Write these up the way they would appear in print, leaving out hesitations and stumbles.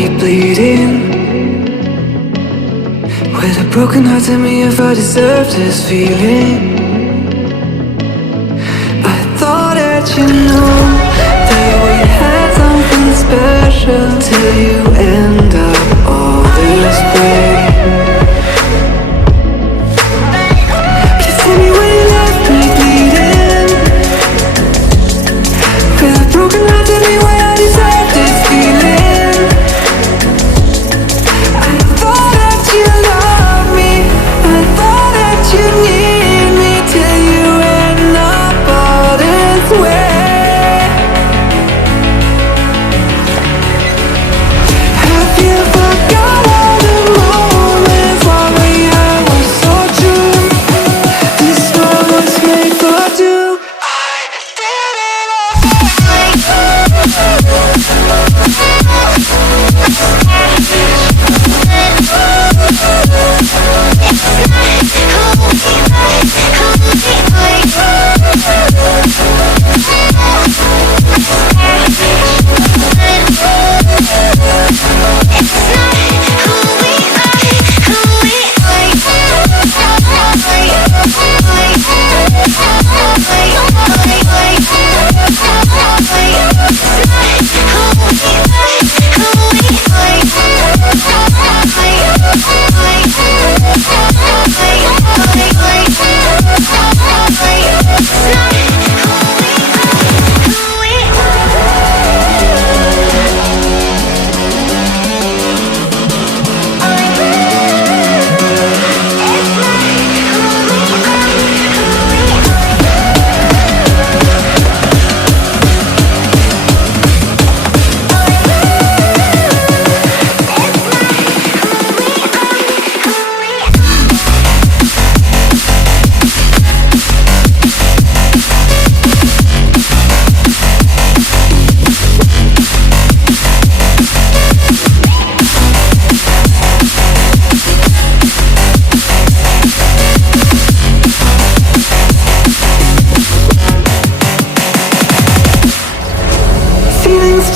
me bleeding. With a broken heart, tell me if I deserve this feeling. I thought that you knew that we had something special till you end up all this way. Just tell me when you left me bleeding. With a broken heart, tell me why I deserve this feeling. I thought that you loved me, I thought that you need me till you end up all this way. Have you forgot all the moments while we had was so true? This world was made for two. I did it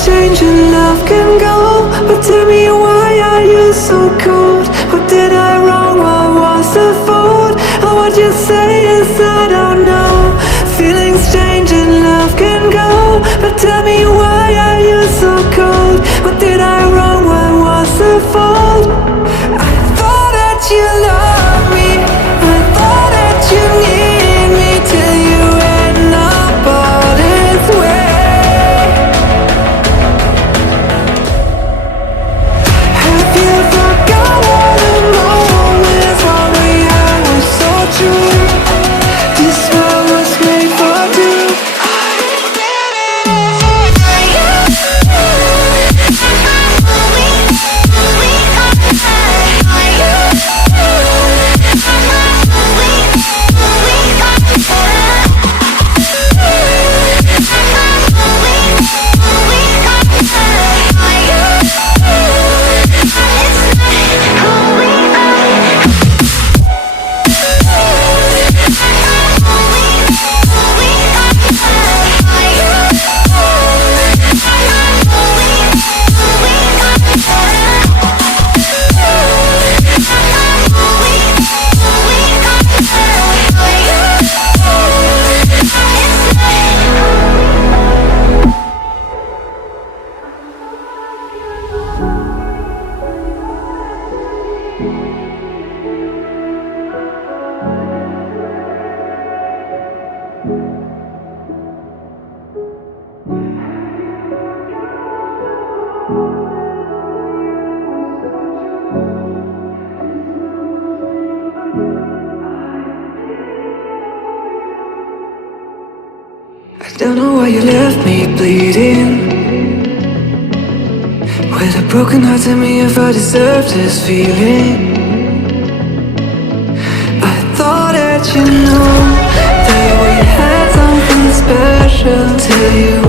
change and love can go, but tell me why are you so cold? What did I wrong? What was the fault? Or what you say is I don't know. Feelings change and love can go, but tell me why are you so cold? What did I wrong? What was the fault? I thought that you loved me, I thought that you need me till you end up all this way. I don't know why you left me bleeding. With a broken heart, tell me if I deserve this feeling. I thought that you knew that we had something special till you